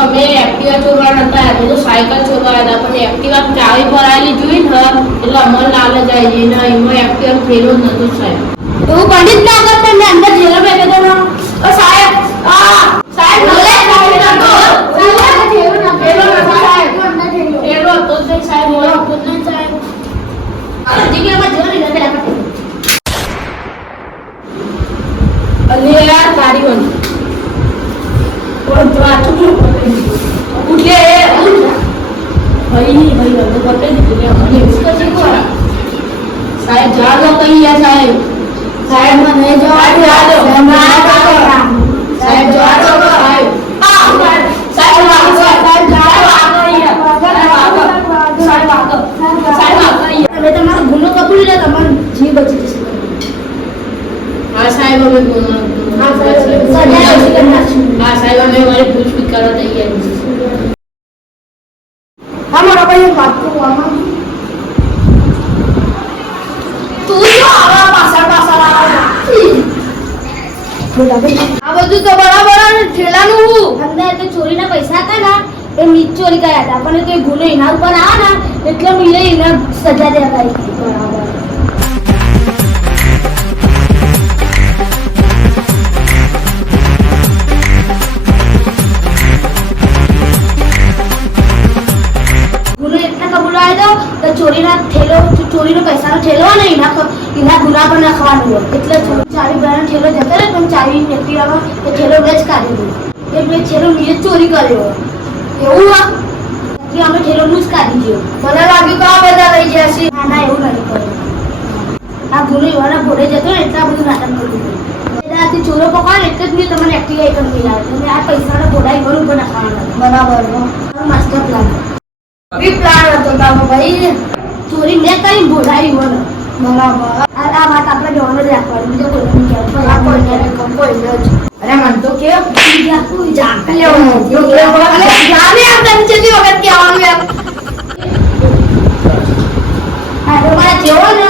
અમે એક્ટિવા ચોરવા નતા અમે તો સાયકલ ચોરવા હતા પણ એક્ટિવા ચાવી ભરાયેલી જોઈ ને એટલે અમને લાલચ આવી ગઈ ને એમાં એક્ટિવા થયેલો જ નતું સાહેબ તો પંડિત દીધું લે મને ઉસકો ચીકો સાહેબ જા દો કઈ યા સાહેબ સાહેબ મને જવા દો સાહેબ જવા દો સાહેબ આ સાહેબ સાહેબ આગળ સાહેબ આ બધું તો બરાબર અને ઠેલાનું હું. ચોરીના પૈસા હતા ને, એ નીચ ચોરી કર્યા હતા. પણ તે ગુનો એના ઉપર આવે ને, એટલે મેં એને સજા દેવા બરાબર. ભૂંગળા નાખવાનું હોય એટલે ચાવી બહેનો છેલ્લો જતો રહે પણ ચાવી વ્યક્તિ એ છેલ્લો મેં જ કાઢી દીધો એ મેં છેલ્લો મેં ચોરી કર્યો એવું આ કે અમે છેલ્લો હું જ કાઢી ગયો મને લાગ્યું કે આ બધા લઈ જશે ના ના એવું નથી કર્યું આ ગુરુ એવાના ભોડે જતો ને એટલા બધું નાટક કર્યું ત્યાંથી ચોરો પકવાને એટલે જ મેં તમને એક્ટિવા એકમ લઈ આવ્યો મેં આ પૈસાના ભોડાઈ ઘર ઉપર નાખવાના બરાબર માસ્ટર પ્લાન બી પ્લાન હતો તારો ભાઈ ચોરી મેં કઈ ભોડાઈ મને બરાબર આ વાત જ રાખવાનું બીજો જ અરે મન તો કે જાકે લેવાનું કેવું કેવું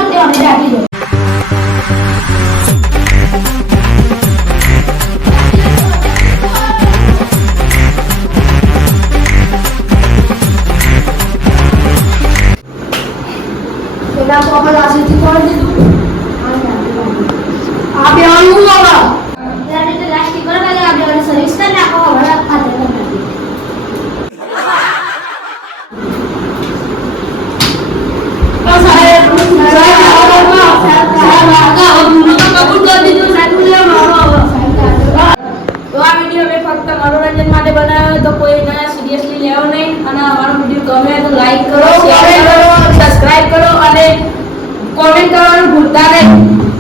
કોમેન્ટ કરવાનું ભૂલતા નહીં.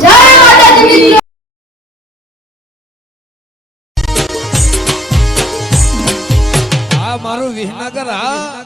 જય માતાજી મિત્રો. આ મારું વિહનગર આ